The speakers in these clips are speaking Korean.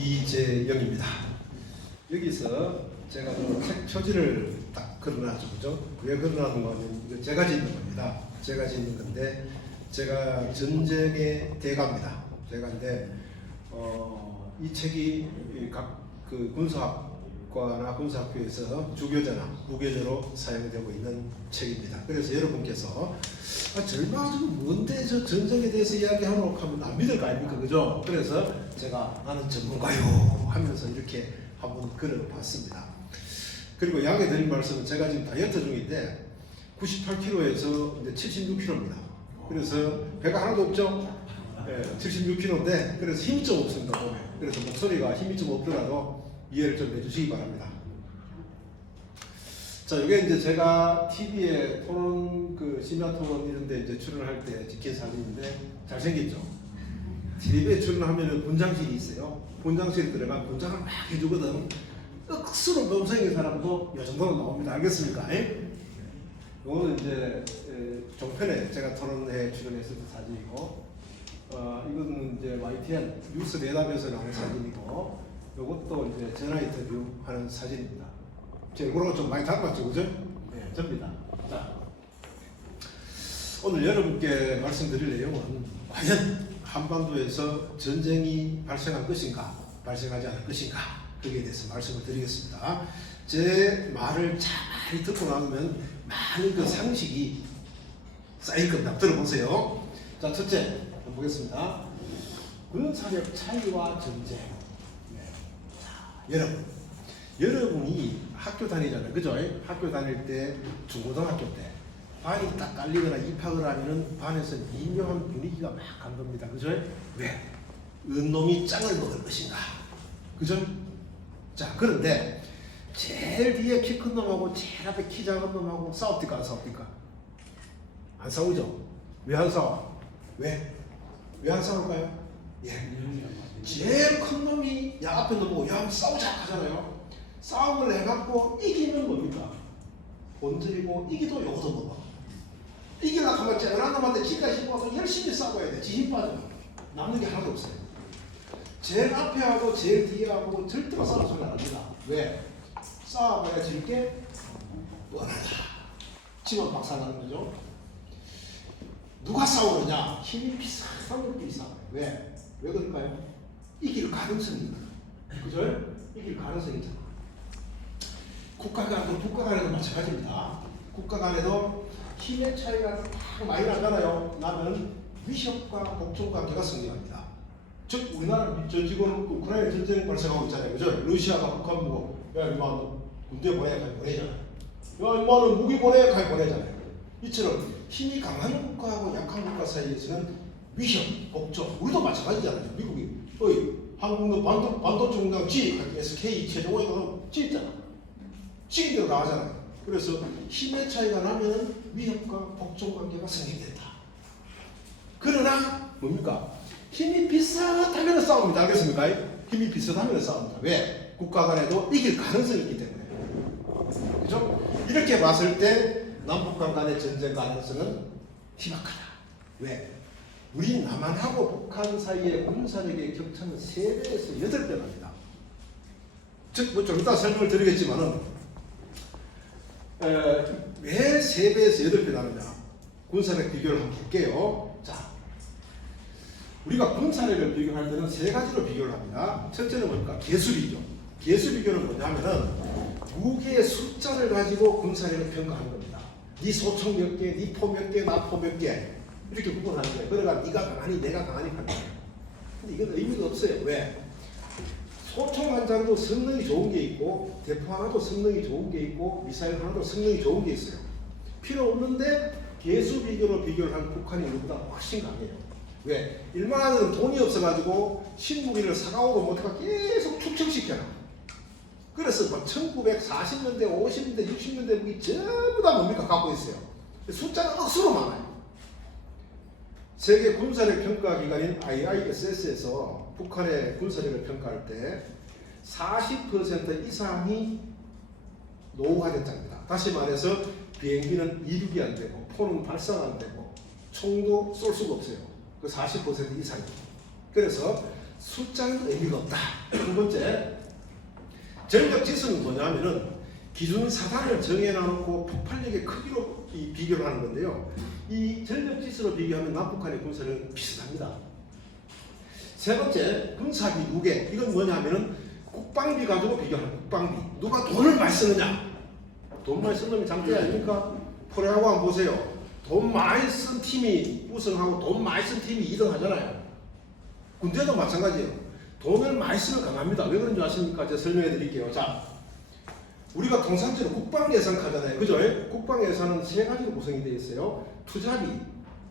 이재영입니다. 여기서 제가 책 표지를 딱 걸어놨죠, 그죠? 왜 걸어놨는 거냐면 제가 짓는 겁니다. 제가 짓는 건데 제가 전쟁의 대가입니다. 대가인데 이 책이 각 그 군사학과나 군사학교에서 주교재나 부교재로 사용되고 있는 책입니다. 그래서 여러분께서 절망 좀 뭔데 저 전쟁에 대해서 이야기하노 하면 안 믿을 거 아닙니까, 그죠? 그래서 제가 나는 전문가요 하면서 이렇게 한번 걸어봤습니다. 그리고 양해 드린 말씀은 제가 지금 다이어트 중인데 98kg에서 이제 76kg입니다. 그래서 배가 하나도 없죠? 네, 76kg인데 그래서 힘이 좀 없습니다, 몸에. 그래서 목소리가 힘이 좀 없더라도 이해를 좀 해주시기 바랍니다. 자, 이게 이제 제가 TV에 토론, 심야 토론 이런 데 이제 출연할 때 찍힌 사진인데 잘생겼죠? TV에 출연하면 분장실이 있어요. 분장실에 들어가면 분장을 막 해주거든. 억수로 몸생긴 사람도 이 정도는 나옵니다. 알겠습니까? 이거는 이제 종편에 제가 토론회 출연했을 때 사진이고, 이거는 이제 YTN 뉴스 대답에서 나온 사진이고, 이것도 이제 전화 인터뷰 하는 사진입니다. 제 얼굴하고 좀 많이 닮았죠, 그죠? 네, 접니다. 자, 오늘 여러분께 말씀드릴 내용은 과연 한반도에서 전쟁이 발생할 것인가, 발생하지 않을 것인가, 거기에 대해서 말씀을 드리겠습니다. 제 말을 잘 듣고 나면 많은 그 상식이 쌓일 겁니다. 들어보세요. 자, 첫째, 한번 보겠습니다. 군사력 차이와 전쟁. 네. 자, 여러분이 학교 다니잖아요. 그죠? 학교 다닐 때, 중고등학교 때, 반이 딱 깔리거나 입학을 하면은 반에서 미묘한 분위기가 막 감돕니다. 그죠? 왜? 은놈이 짱을 먹을 것인가? 그죠? 자, 그런데 제일 뒤에 키 큰 놈하고 제일 앞에 키 작은 놈하고 싸웁니까? 안 싸웁니까? 안 싸우죠? 왜 안 싸워? 왜? 왜 안 싸울까요? 예. 제일 큰 놈이 야 앞에 놈 보고 야 싸우자 하잖아요. 싸움을 해갖고 이기면 뭡니까? 본질이고 이기도 요거도 먹어. 이기려고 하면 쟤한 놈한테 지까지 씹어서 열심히 싸워야 돼. 지힘 빠져. 남는 게 하나도 없어요. 제일 앞에 하고 제일 뒤에 하고 절대로 싸우는 소리 안 합니다. 왜? 싸워봐야 질게 뻔하다. 치면 박살나는 거죠. 누가 싸우느냐? 힘이 비슷한 것들이 싸워요. 왜? 왜 그럴까요? 이길 가능성이 있다. 그죠? 이길 가능성이 있잖아. 국가 간에도 마찬가지입니다. 국가 간에도 힘의 차이가 딱 많이 나잖아요. 나면 위협과 복종 관계가 성립합니다. 즉 우리나라 지금 우크라이나 전쟁 발생하고 있잖아요. 그죠? 러시아가 북한 보고 야 이마 너 군대 보내야 보내잖아요. 야 이마 너 무기 보내야 보내잖아요. 이처럼 힘이 강한 국가하고 약한 국가 사이에서는 위협, 복종, 우리도 마찬가지잖아요. 미국이 한국은 반도체 공장 G, SK, 최종호에도 G 있잖아. G대로 나가잖아요. 그래서 힘의 차이가 나면 위협과 복종 관계가 성립된다. 그러나 뭡니까? 힘이 비슷하면 싸웁니다. 알겠습니까? 힘이 비슷하면 싸웁니다. 왜? 국가 간에도 이길 가능성이 있기 때문에. 그죠? 이렇게 봤을 때 남북한 간의 전쟁 가능성은 희박하다. 왜? 우리 남한하고 북한 사이의 군사력의 격차는 3배에서 8배 납니다. 즉, 좀 이따 설명을 드리겠지만은, 왜 3배에서 8배 나느냐? 군사력 비교를 한번 볼게요. 자, 우리가 군사력을 비교할 때는 3가지로 비교를 합니다. 첫째는 뭡니까? 개수비교. 개수비교는 뭐냐면은, 무기의 숫자를 가지고 군사력을 평가하는 겁니다. 네 소총 몇 개, 네 포 몇 개, 나 포 몇 개. 이렇게 구분하는 거예요. 그러니까 네가 강하니 내가 강하니 하는 거예요. 근데 이건 의미가 없어요. 왜? 소총 한 장도 성능이 좋은 게 있고 대포 하나도 성능이 좋은 게 있고 미사일 하나도 성능이 좋은 게 있어요. 필요 없는데 개수 비교로 비교를 한 북한이 우리보다 훨씬 강해요. 왜? 일만하는 돈이 없어가지고 신무기를 사가오도 못해가 계속 축적시켜놔. 그래서 뭐 1940년대, 50년대, 60년대 무기 전부 다 뭡니까? 갖고 있어요. 숫자가 억수로 많아요. 세계 군사력 평가 기관인 IISS에서 북한의 군사력을 평가할 때 40% 이상이 노후화됐답니다. 다시 말해서 비행기는 이륙이 안 되고 포는 발사가 안 되고 총도 쏠 수가 없어요. 그 40% 이상이에요. 그래서 숫자는 의미가 없다. 두 번째, 전력 지수는 뭐냐면은 기준 사단을 정해놓고 폭발력의 크기로 비교를 하는 건데요. 이 전력 지수로 비교하면 남북한의 군사력은 비슷합니다. 세 번째, 군사비 무게. 이건 뭐냐면은 국방비 가지고 비교하는 국방비. 누가 돈을 많이 쓰느냐? 돈 많이 쓰는 놈이 장대 아닙니까? 프로야구 한번 보세요. 돈 많이 쓴 팀이 우승하고 돈 많이 쓴 팀이 2등 하잖아요. 군대도 마찬가지예요. 돈을 많이 쓰면 강합니다. 왜 그런지 아십니까? 제가 설명해 드릴게요. 자, 우리가 통상적으로 국방 예산 하잖아요. 그죠? 국방 예산은 세 가지로 구성이 되어 있어요. 투자비,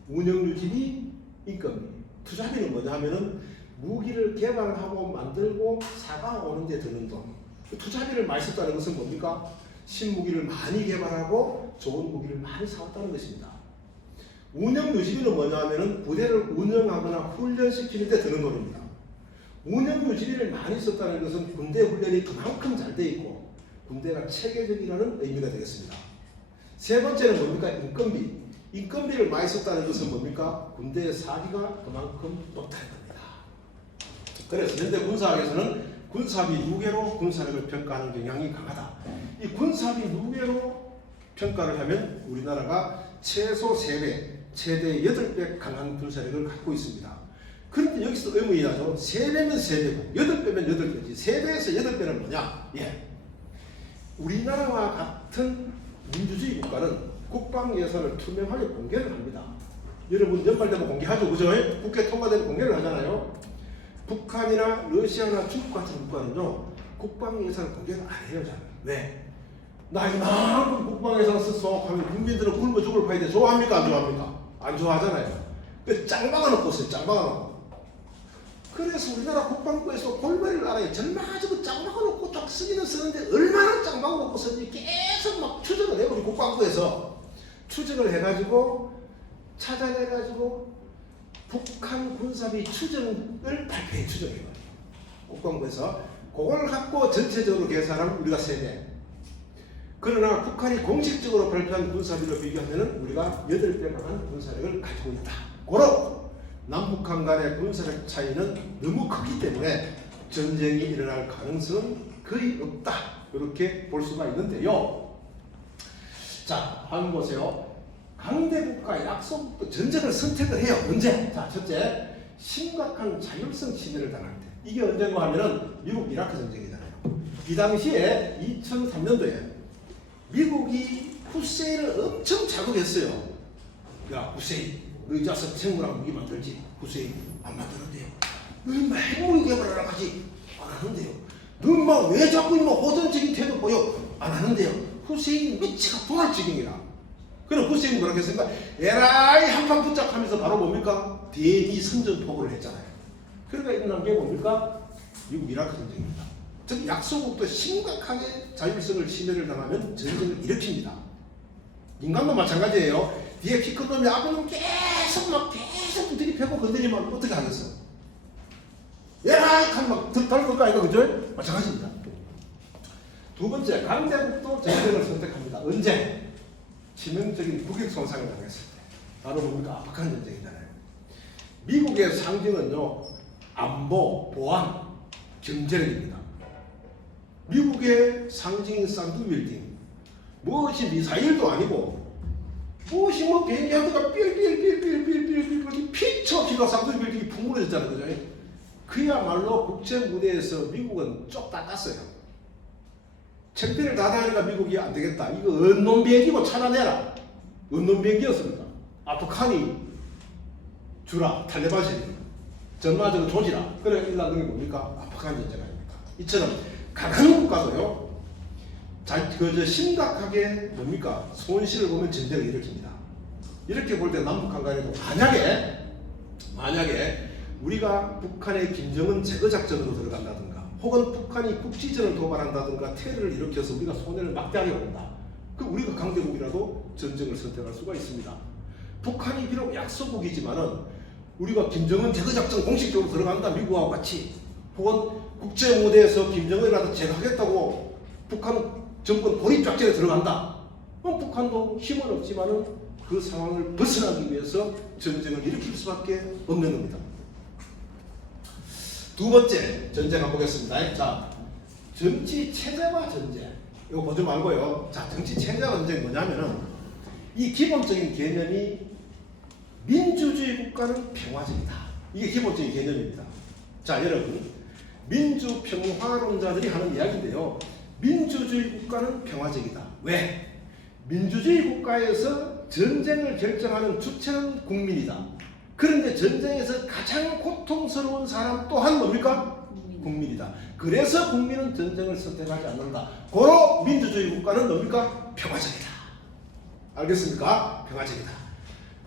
운영유지비, 인건비. 투자비는 뭐냐 하면은 무기를 개발하고 만들고 사가오는 데 드는 돈. 투자비를 많이 썼다는 것은 뭡니까? 신무기를 많이 개발하고 좋은 무기를 많이 사왔다는 것입니다. 운영유지비는 뭐냐 하면은 부대를 운영하거나 훈련시키는 데 드는 돈입니다. 운영유지비를 많이 썼다는 것은 군대 훈련이 그만큼 잘 돼 있고 군대가 체계적이라는 의미가 되겠습니다. 세 번째는 뭡니까? 인건비. 인건비를 많이 썼다는 것은 뭡니까? 군대의 사기가 그만큼 높다는 겁니다. 그래서 현대 군사학에서는 군사비 무게로 군사력을 평가하는 경향이 강하다. 이 군사비 무게로 평가를 하면 우리나라가 최소 3배, 최대 8배 강한 군사력을 갖고 있습니다. 그런데 여기서 의문이 나죠. 3배면 3배고 8배면 8배지 3배에서 8배는 뭐냐? 예. 우리나라와 같은 민주주의 국가는 국방 예산을 투명하게 공개를 합니다. 여러분 연말되면 공개하죠. 그죠? 국회 통과되면 공개를 하잖아요. 북한이나 러시아나 중국 같은 국가는요. 국방 예산을 공개를 안 해요. 잘. 왜? 나 이만큼 국방 예산 썼어 하면 국민들은 굶어 죽을 파이데 좋아합니까? 안 좋아합니까? 안 좋아하잖아요. 그래서 짱 박아놓고 있어요. 짱 박아놓고. 그래서 우리나라 국방부에서 골머리를 알아요. 전마저거 짱 박아놓고 쫙 쓰기는 쓰는데 얼마나 짱 박아놓고 쓰는지 계속 막 추적을 해요. 우리 국방부에서. 추적을 해가지고 찾아내가지고 북한 군사비 추정을 발표해 추정해요. 국방부에서. 그걸 갖고 전체적으로 계산하면 우리가 3배. 그러나 북한이 공식적으로 발표한 군사비로 비교하면 우리가 8배 강한 군사력을 가지고 있다. 고로 남북한 간의 군사력 차이는 너무 크기 때문에 전쟁이 일어날 가능성은 거의 없다. 이렇게 볼 수가 있는데요. 자, 한번 보세요. 강대국가 약속도 전쟁을 선택을 해요. 언제? 자, 첫째, 심각한 자율성 침해를 당할 때. 이게 언제고 하면은 미국 이라크 전쟁이잖아요. 이 당시에 2003년도에 미국이 후세인을 엄청 자극했어요. 야, 후세인, 너희 자식 생물학 무기 만들지? 후세인 안 만드는데요. 너희 핵무기 개발하러 가지? 안 하는데요. 너희 왜 자꾸 호전적인 태도 보여? 안 하는데요. 후세인이 미치가 돌아갈 지경이라. 그럼 후세인이 뭐라고 했습니까? 에라이 한판 붙잡하면서 바로 뭡니까? 대미 선전포고를 했잖아요. 그러니까 일어난 게 뭡니까? 미국 이라크 전쟁입니다. 즉 약소국도 심각하게 자율성을 침해를 당하면 전쟁을 일으킵니다. 인간도 마찬가지예요. 뒤에 키 큰 놈이 앞에 놈 계속 들이펴고 건드리면 어떻게 하겠어? 에라이 하면 막 달걸 거 아이가 그죠? 마찬가지입니다. 두 번째, 강대국도 전쟁을 선택합니다. 언제? 치명적인 국익 손상을 당했을 때. 바로 뭡니까? 북한 전쟁이잖아요. 미국의 상징은요, 안보, 보안, 경제력입니다. 미국의 상징인 쌍둥이 빌딩, 무엇이 미사일도 아니고, 무엇이 비행기 한 대가 삘 피쳐 피가 쌍둥이 빌딩이 풍부해졌잖아요. 그죠? 그야말로 국제 무대에서 미국은 쪽 닦았어요. 책비를 다 다니까 미국이 안 되겠다. 이거 언론 비행기고 찾아내라. 언론 비행기였습니다. 아프간이 주라, 탈레반이 전마저로 조지라. 그래 일어난 게 뭡니까? 아프간 전쟁 아닙니까? 이처럼 강한 국가도요. 심각하게 뭡니까? 손실을 보면 전쟁을 일으킵니다. 이렇게 볼 때 남북한 간에도 만약에 우리가 북한의 김정은 제거 작전으로 들어간다든가 혹은 북한이 국지전을 도발한다든가 테러를 일으켜서 우리가 손해를 막대하게 본다. 그럼 우리가 강대국이라도 전쟁을 선택할 수가 있습니다. 북한이 비록 약소국이지만은 우리가 김정은 제거 작전 공식적으로 들어간다. 미국하고 같이 혹은 국제 무대에서 김정은이라도 제거하겠다고 북한 정권 고립 작전에 들어간다. 그럼 북한도 힘은 없지만은 그 상황을 벗어나기 위해서 전쟁을 일으킬 수밖에 없는 겁니다. 두 번째 전쟁 한번 보겠습니다. 자, 정치 체제와 전쟁. 이거 보지 말고요. 자, 정치 체제와 전쟁이 뭐냐면은 이 기본적인 개념이 민주주의 국가는 평화적이다. 이게 기본적인 개념입니다. 자, 여러분, 민주평화론자들이 하는 이야기인데요. 민주주의 국가는 평화적이다. 왜? 민주주의 국가에서 전쟁을 결정하는 주체는 국민이다. 그런데 전쟁에서 가장 고통스러운 사람 또한 뭡니까? 국민이다. 그래서 국민은 전쟁을 선택하지 않는다. 고로 민주주의 국가는 뭡니까? 평화적이다. 알겠습니까? 평화적이다.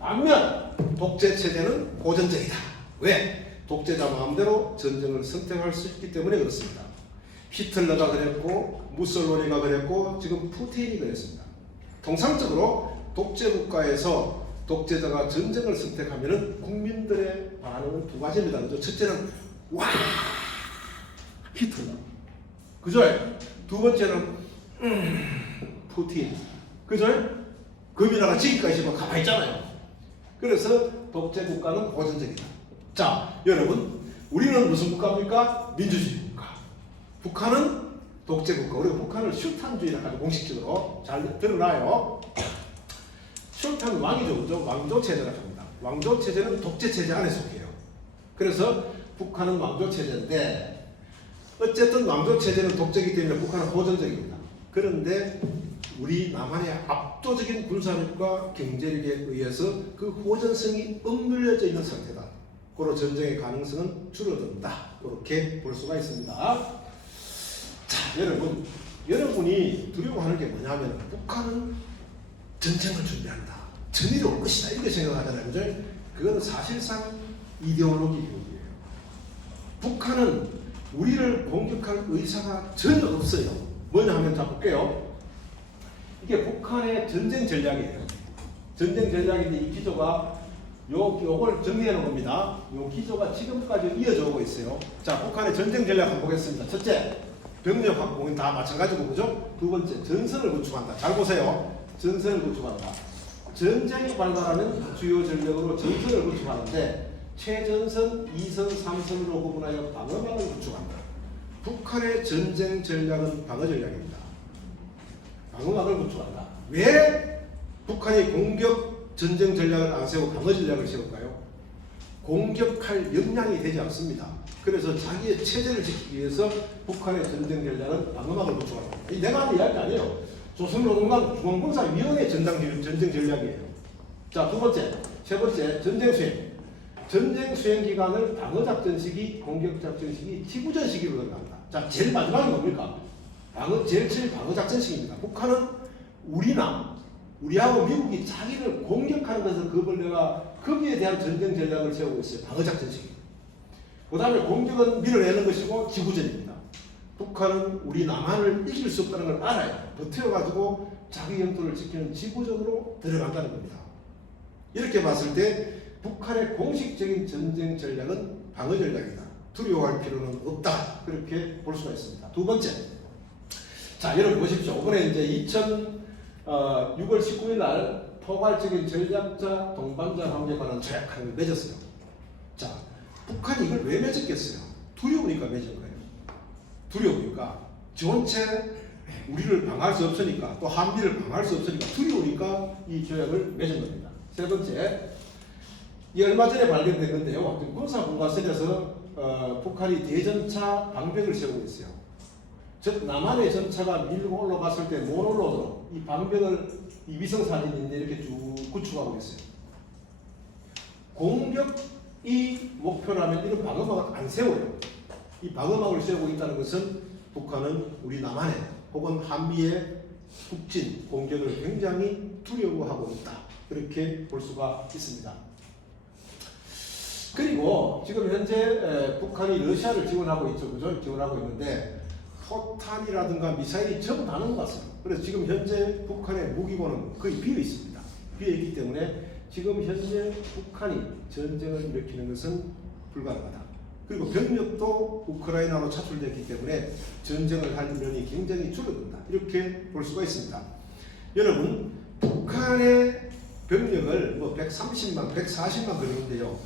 반면 독재체제는 고전적이다. 왜? 독재자 마음대로 전쟁을 선택할 수 있기 때문에 그렇습니다. 히틀러가 그랬고 무솔로니가 그랬고 지금 푸틴이 그랬습니다. 통상적으로 독재국가에서 독재자가 전쟁을 선택하면 국민들의 반응은 두 가지입니다. 그죠? 첫째는 와 히틀러, 그죠? 두 번째는 푸틴, 그죠? 그 나라 지금까지 뭐 가만히 있잖아요. 그래서 독재국가는 고전적이다. 자, 여러분, 우리는 무슨 국가입니까? 민주주의 국가. 북한은 독재국가. 우리가 북한을 슈탄주의라고 하죠. 공식적으로 잘 드러나요. 슈탄 왕이죠, 그죠? 왕조 체제라고 합니다. 왕조 체제는 독재 체제 안에 속해요. 그래서 북한은 왕조 체제인데 어쨌든 왕조 체제는 독재이기 때문에 북한은 고전적입니다. 그런데 우리 남한의 압도적인 군사력과 경제력에 의해서 그 호전성이 억눌려져 있는 상태다. 고로 전쟁의 가능성은 줄어든다. 그렇게 볼 수가 있습니다. 자, 여러분, 여러분이 두려워하는 게 뭐냐면 북한은 전쟁을 준비한다. 전일이 올 것이다. 이렇게 생각하잖아요. 그죠? 그건 사실상 이데올로기 교육이에요. 북한은 우리를 공격할 의사가 전혀 없어요. 뭐냐 하면 자 볼게요. 이게 북한의 전쟁 전략이에요. 전쟁 전략인데 이 기조가 요걸 정리해 놓은 겁니다. 요 기조가 지금까지 이어져 오고 있어요. 자, 북한의 전쟁 전략 한번 보겠습니다. 첫째, 병력 확보는 다 마찬가지고, 그죠? 두 번째, 전선을 구축한다. 잘 보세요. 전선을 구축한다. 전쟁이 발발하는 주요 전력으로 전선을 구축하는데 최전선, 2선, 3선으로 구분하여 방어망을 구축한다. 북한의 전쟁 전략은 방어 전략입니다. 방어막을 구축한다. 왜 북한이 공격 전쟁 전략을 안 세우고 방어 전략을 세울까요? 공격할 역량이 되지 않습니다. 그래서 자기의 체제를 지키기 위해서 북한의 전쟁 전략은 방어막을 구축한다. 이 내가 하는 이야기 아니에요. 조선노동당 중앙군사위원회 전쟁 전략이에요. 자, 두 번째, 세 번째, 전쟁 수행. 전쟁 수행 기간을 방어작전 시기, 공격작전 시기, 지구전 시기로 들어간다. 자, 제일 마지막은 뭡니까? 제일 방어작전 시기입니다. 북한은 우리하고 미국이 자기를 공격하는 것을 거부내가 거기에 대한 전쟁 전략을 세우고 있어요. 방어작전 시기. 그 다음에 공격은 밀어내는 것이고 지구전입니다. 북한은 우리 남한을 이길 수 없다는 걸 알아요. 버텨가지고 자기 영토를 지키는 지구전으로 들어간다는 겁니다. 이렇게 봤을 때 북한의 공식적인 전쟁 전략은 방어 전략이다. 두려워할 필요는 없다. 그렇게 볼 수가 있습니다. 두 번째, 자, 여러분 보십시오. 이번에 이제 6월 19일 날 포괄적인 전략자 동반자 관계에 관한 조약을 맺었어요. 자, 북한이 이걸 왜 맺었겠어요? 두려우니까 맺은 거예요. 두려우니까 전체 우리를 방어할 수 없으니까, 또 한미를 방어할 수 없으니까 두려우니까 이 조약을 맺은 겁니다. 세 번째, 이 얼마 전에 발견된 건데요. 군사분과선에서 북한이 대전차 방벽을 세우고 있어요. 즉 남한의 전차가 밀고 올라갔을 때 못 올라오도록 이 방벽을, 이 위성 사진인데 이렇게 쭉 구축하고 있어요. 공격이 목표라면 이런 방어막을 안 세워요. 이 방어막을 세우고 있다는 것은 북한은 우리 남한의 혹은 한미의 북진 공격을 굉장히 두려워하고 있다. 그렇게 볼 수가 있습니다. 그리고 지금 현재 북한이 러시아를 지원하고 있죠. 그죠? 지원하고 있는데 포탄이라든가 미사일이 전부 다 넘어갔어요. 그래서 지금 현재 북한의 무기고는 거의 비어 있습니다. 비어 있기 때문에 지금 현재 북한이 전쟁을 일으키는 것은 불가능하다. 그리고 병력도 우크라이나로 차출됐기 때문에 전쟁을 할 면이 굉장히 줄어든다. 이렇게 볼 수가 있습니다. 여러분, 북한의 병력을 130만, 140만 그러는데요.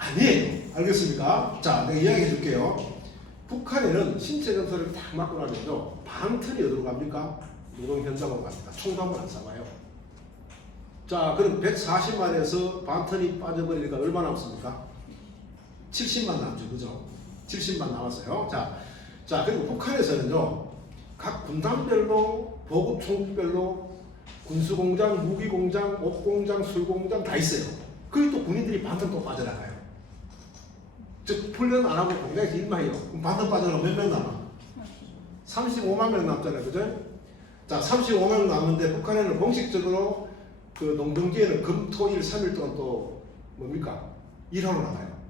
아니에요. 알겠습니까? 자, 내가 이야기해 줄게요. 북한에는 신체 검사를 딱 맞고 나면요, 방턴이 어디로 갑니까? 노동 현장으로 갑니다. 총도 한번 안 쏴봐요. 자, 그럼 140만에서 방턴이 빠져버리니까 얼마 남습니까? 70만 남죠, 그죠? 70만 남았어요. 자, 그리고 북한에서는요, 각 군단별로, 보급 총국별로 군수공장, 무기공장, 옷공장, 술공장 다 있어요. 그리고 또 군인들이 반턴 또 빠져나가요. 즉, 훈련 안 하고 공장에서 일만 해요. 그럼 반턴 빠져나가면 몇 명 남아? 35만 명 남잖아요, 그죠? 자, 35만 명 남는데 북한에는 공식적으로 그 농동지에는 금, 토, 일, 3일 동안 또 뭡니까? 일하러 나가요.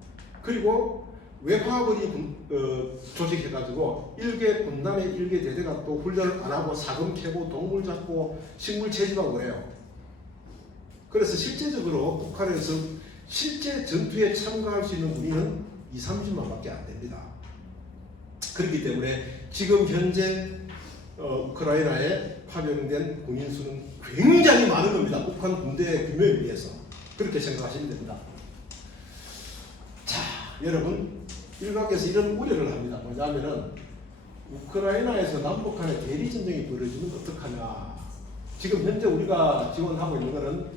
그리고 외화벌이 조직해가지고 일개 군단의 일개 대대가 또 훈련을 안 하고 사금 캐고 동물 잡고 식물 채집하고 그래요. 그래서 실제적으로 북한에서 실제 전투에 참가할 수 있는 군인은 20-30만밖에 안 됩니다. 그렇기 때문에 지금 현재 우크라이나에 파병된 군인 수는 굉장히 많은 겁니다. 북한 군대 규모에 비해서. 그렇게 생각하시면 됩니다. 자, 여러분, 일각에서 이런 우려를 합니다. 뭐냐면은 우크라이나에서 남북한의 대리전쟁이 벌어지면 어떡하냐. 지금 현재 우리가 지원하고 있는 것은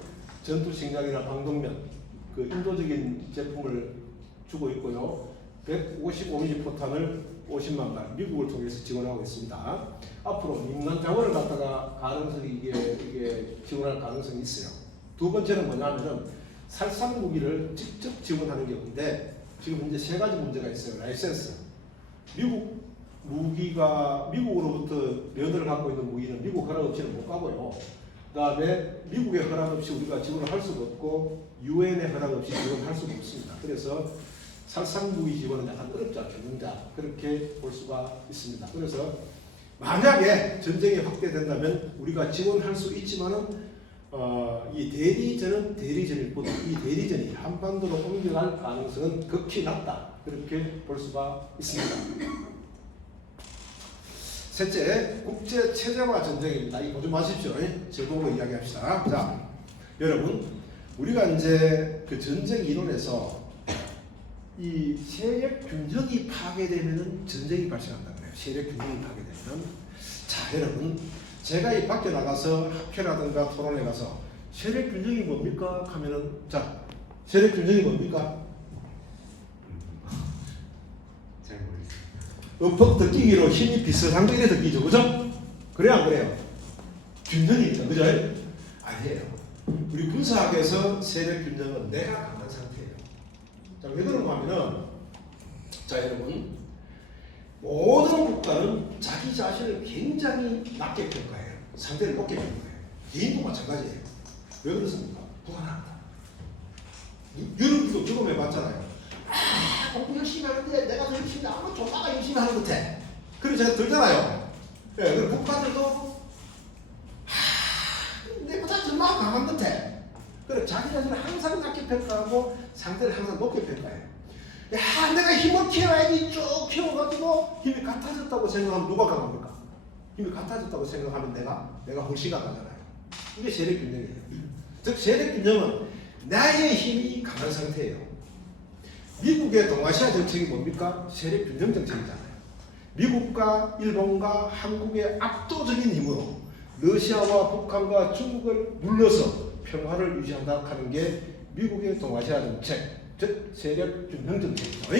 전투식량이나 방독면, 그 인도적인 제품을 주고 있고요. 155mm 포탄을 50만 발 미국을 통해서 지원하고 있습니다. 앞으로 민간 자원을 갖다가 가능성이 이게 지원할 가능성이 있어요. 두 번째는 뭐냐면은 살상 무기를 직접 지원하는 경우인데 지금 현재 세 가지 문제가 있어요. 라이센스. 미국 무기가 미국으로부터 면허를 갖고 있는 무기는 미국 허락 없이는 못 가고요. 그다음에 미국의 허락 없이 우리가 지원을 할 수가 없고 유엔의 허락 없이 지원할 수가 없습니다. 그래서 살상무기 지원은 약간 어렵지 않겠는가 그렇게 볼 수가 있습니다. 그래서 만약에 전쟁이 확대된다면 우리가 지원할 수 있지만은 이 대리전은 대리전일 뿐 이 대리전이 한반도로 옮겨갈 가능성은 극히 낮다 그렇게 볼 수가 있습니다. 셋째, 국제 체제화 전쟁입니다. 이거 보지 마십시오. 제목으로 이야기합시다. 자, 여러분, 우리가 이제 그 전쟁 이론에서 이 세력 균형이 파괴되면은 전쟁이 발생한다 그래요. 세력 균형이 파괴되면. 자, 여러분, 제가 이 밖에 나가서 학회라든가 토론에 가서 세력 균형이 뭡니까? 하면은, 자, 세력 균형이 뭡니까? 잘 모르겠어요. 음폭 듣기기로 힘이 비슷한 거 이래 듣기죠, 그죠? 그래요, 안 그래요? 균형입니다, 그죠? 아니에요. 우리 군사학에서 세력 균형은 내가 강한 상태예요. 자, 왜 그런가 하면은, 자, 여러분, 모든 국가는 자기 자신을 굉장히 낮게 평가해요. 상대를 높게 평가해요. 개인도 마찬가지예요. 왜 그렇습니까? 불안합니다. 유럽도 경험해 봤잖아요. 공부 열심히 하는데 내가 더 열심히 하면 조카가 열심히 하는 것 같아. 그래서 제가 들잖아요. 예, 그리고 국가들도 내보다 정말 강한 것 같아. 그래, 자기 자신을 항상 낮게 평가하고 상대를 항상 높게 평가해요. 야, 내가 힘을 키워야지 쭉 키워가지고 힘이 같아졌다고 생각하면 누가 강합니까? 힘이 같아졌다고 생각하면 내가 훨씬 강하잖아요. 이게 세력 균형이에요. 즉 세력 균형은 나의 힘이 강한 상태예요. 미국의 동아시아 정책이 뭡니까? 세력 균형 정책이잖아요. 미국과 일본과 한국의 압도적인 힘으로 러시아와 북한과 중국을 눌러서 평화를 유지한다 하는 게 미국의 동아시아 정책, 즉 세력 균형 정책이죠.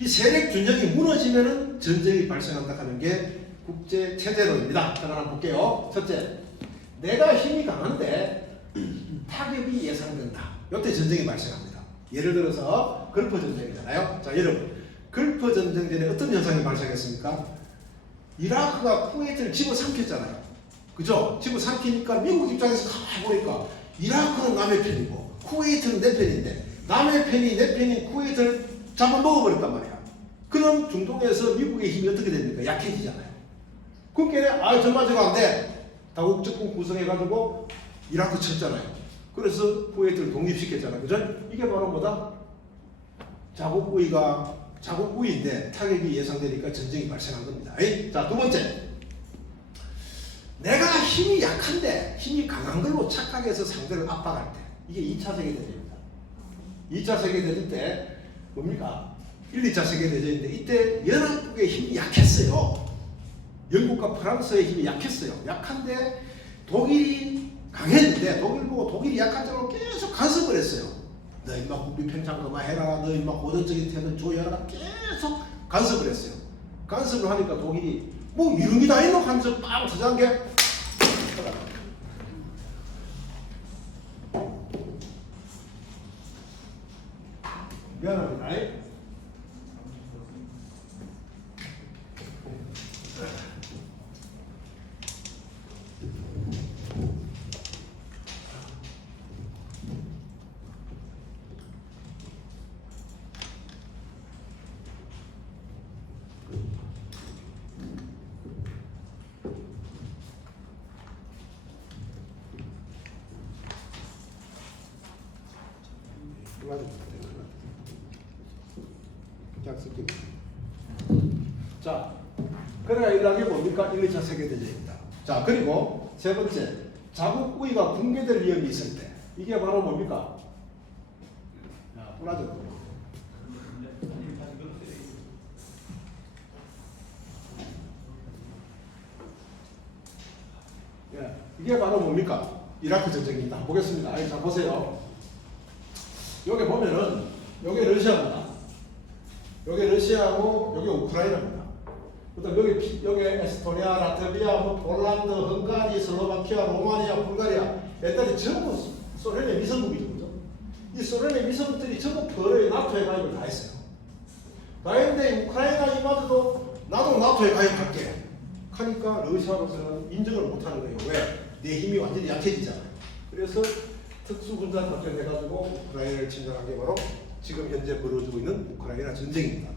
이 세력 균형이 무너지면은 전쟁이 발생한다 하는 게 국제 체제론입니다. 하나 볼게요. 첫째, 내가 힘이 강한데 타격이 예상된다. 이때 전쟁이 발생합니다. 예를 들어서 걸프 전쟁이잖아요. 자, 여러분, 걸프 전쟁 전에 어떤 현상이 발생했습니까? 이라크가 쿠웨이트를 집어삼켰잖아요. 그죠? 집어삼키니까 미국 입장에서 가만히 보니까 이라크는 남의 편이고 쿠웨이트는 내 편인데 남의 편이 내 편인 쿠웨이트를 잡아먹어버렸단 말이야. 그럼 중동에서 미국의 힘이 어떻게 됩니까? 약해지잖아요. 그러니까 정말 저거 안 돼. 다국적군 구성해가지고 이라크 쳤잖아요. 그래서 쿠웨이트를 독립시켰잖아요. 그죠? 이게 바로 뭐다? 자국우위인데 타격이 예상되니까 전쟁이 발생한 겁니다. 자, 두 번째. 내가 힘이 약한데 힘이 강한 걸로 착각해서 상대를 압박할 때 이게 2차 세계대전입니다. 2차 세계대전 때 뭡니까? 1, 2차 세계대전인데 이때 연합국의 힘이 약했어요. 영국과 프랑스의 힘이 약했어요. 약한데 독일이 강했는데 독일 보고 독일이 약한 쪽으로 계속 간섭을 했어요. 너 임마 국비 평창 그만해라. 너 임마 고전적인 태도 조여라. 계속 간섭을 했어요. 간섭을 하니까 독일이 뭐 이런 게 다 있노? 하면서 빵 터진 게 미안합니다. 자, 그래야 일하게 뭡니까? 1, 2차 세계대전입니다. 자, 그리고 세 번째, 자국 우위가 붕괴될 위험이 있을 때 이게 바로 뭡니까? 뿌라져. 이게 바로 뭡니까? 이라크 전쟁입니다. 보겠습니다. 자, 보세요. 여기 보면은 여기 러시아입니다. 여기 러시아고 여기 우크라이나입니다. 그다음 여기 에스토니아, 라트비아, 뭐 폴란드, 헝가리, 슬로바키아, 로마니아, 불가리아 애들이 전부 소련의 미성국이죠. 그죠? 이 소련의 미성국들이 전부 거의 나토에 가입을 다 했어요. 다 했는데 우크라이나 이마저도 나도 나토에 가입할게 하니까 러시아로서는 인정을 못하는 거예요. 왜? 내 힘이 완전히 약해지잖아요. 그래서 특수군사 작전해가지고 우크라이나를 침략한 게 바로 지금 현재 벌어지고 있는 우크라이나 전쟁입니다.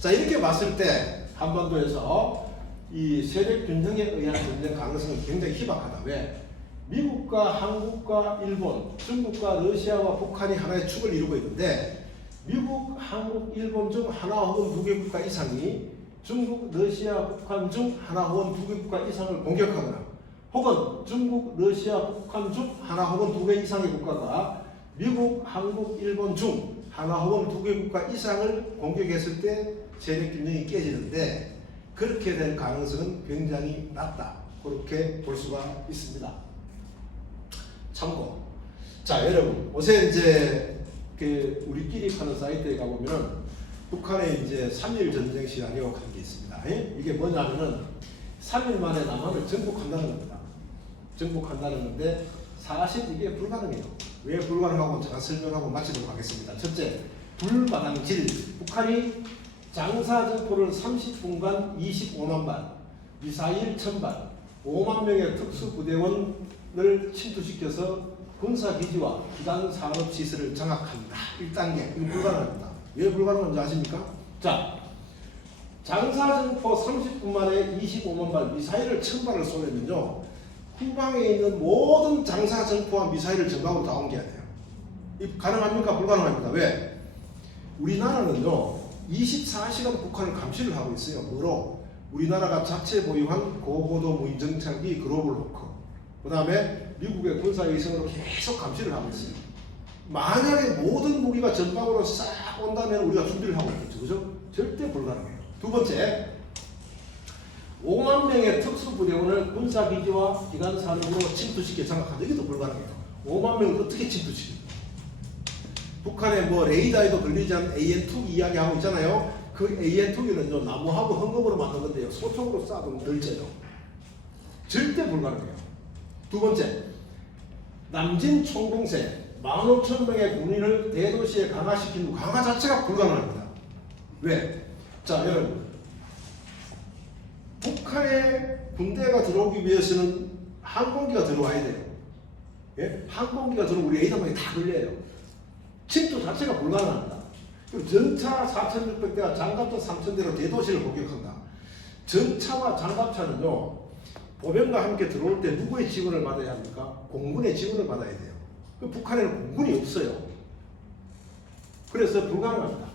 자, 이렇게 봤을 때 한반도에서 이 세력 균형에 의한 전쟁 가능성은 굉장히 희박하다. 왜? 미국과 한국과 일본, 중국과 러시아와 북한이 하나의 축을 이루고 있는데 미국, 한국, 일본 중 하나 혹은 두 개 국가 이상이 중국, 러시아, 북한 중 하나 혹은 두 개 국가 이상을 공격하거나 혹은 중국, 러시아, 북한 중 하나 혹은 두 개 이상의 국가가 미국, 한국, 일본 중 하나 혹은 두 개 국가 이상을 공격했을 때 세력 균형이 깨지는데 그렇게 될 가능성은 굉장히 낮다. 그렇게 볼 수가 있습니다. 참고. 자, 여러분, 요새 이제 그 우리끼리 파는 사이트에 가보면은 북한의 이제 3.1 전쟁 시나리오 하는 게 있습니다. 이게 뭐냐면은 3일 만에 남한을 정복한다는 겁니다. 정복한다는 건데 사실 이게 불가능해요. 왜 불가능하고 제가 설명하고 마치도록 하겠습니다. 첫째, 불가능질. 북한이 장사정포를 30분간 25만 발, 미사일 1000발, 5만 명의 특수부대원을 침투시켜서 군사기지와 기반산업시설을 장악합니다. 1단계. 이거 불가능합니다. 왜 불가능한지 아십니까? 자, 장사정포 30분 만에 25만 발, 미사일을 1000발을 쏘려면요 후방에 있는 모든 장사정포와 미사일을 전방으로 다 옮겨야 돼요. 이 가능합니까? 불가능합니다. 왜? 우리나라는요 24시간 북한을 감시를 하고 있어요. 뭐로? 우리나라가 자체 보유한 고고도 무인 정찰기 글로벌 호크, 그 다음에 미국의 군사위성으로 계속 감시를 하고 있어요. 만약에 모든 무기가 전방으로 싹 온다면 우리가 준비를 하고 있겠죠. 그죠? 절대 불가능해요. 두 번째, 5만 명의 특수부대원을 군사기지와 기관산업으로 침투시켜 장악한다. 이것도 불가능해요. 5만 명을 어떻게 침투시켜? 북한의 뭐 레이더에도 걸리지 않은 AN2 이야기하고 있잖아요. 그 AN2기는요 나무하고 헝겊으로 만든 건데요 소총으로 쏴도 널져요. 절대 불가능해요. 두 번째, 남진 총공세 15,000명의 군인을 대도시에 강화시킨 후 강화 자체가 불가능합니다. 왜? 자, 여러분, 북한의 군대가 들어오기 위해서는 항공기가 들어와야 돼요. 예? 항공기가 들어오면 우리 레이더망이 다 걸려요. 침투 자체가 불가능합니다. 그리고 전차 4,600대와 장갑차 3,000대로 대도시를 공격한다. 전차와 장갑차는요 보병과 함께 들어올 때 누구의 지원을 받아야 합니까? 공군의 지원을 받아야 돼요. 그 북한에는 공군이 없어요. 그래서 불가능합니다.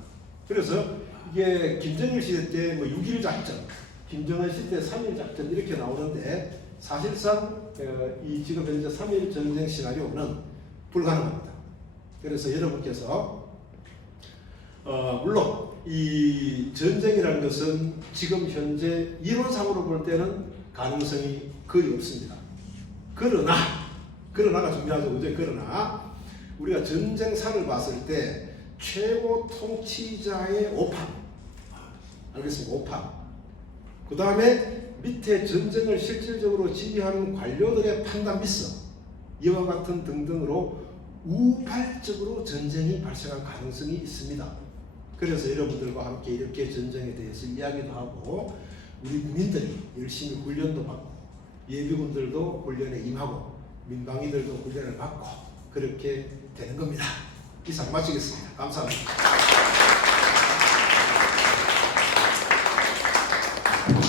그래서 이게 김정일 시대 때 뭐 6.1 작전, 김정은 시대 3.1 작전 이렇게 나오는데 사실상 이 지금 현재 3.1 전쟁 시나리오는 불가능합니다. 그래서 여러분께서 물론 이 전쟁이라는 것은 지금 현재 이론상으로 볼 때는 가능성이 거의 없습니다. 그러나가 중요하죠. 그죠? 그러나 우리가 전쟁사를 봤을 때 최고 통치자의 오판, 알겠습니까? 오판. 그 다음에 밑에 전쟁을 실질적으로 지휘하는 관료들의 판단 미스, 이와 같은 등등으로 우발적으로 전쟁이 발생할 가능성이 있습니다. 그래서 여러분들과 함께 이렇게 전쟁에 대해서 이야기도 하고 우리 국민들이 열심히 훈련도 받고 예비군들도 훈련에 임하고 민방위들도 훈련을 받고 그렇게 되는 겁니다. 이상 마치겠습니다. 감사합니다.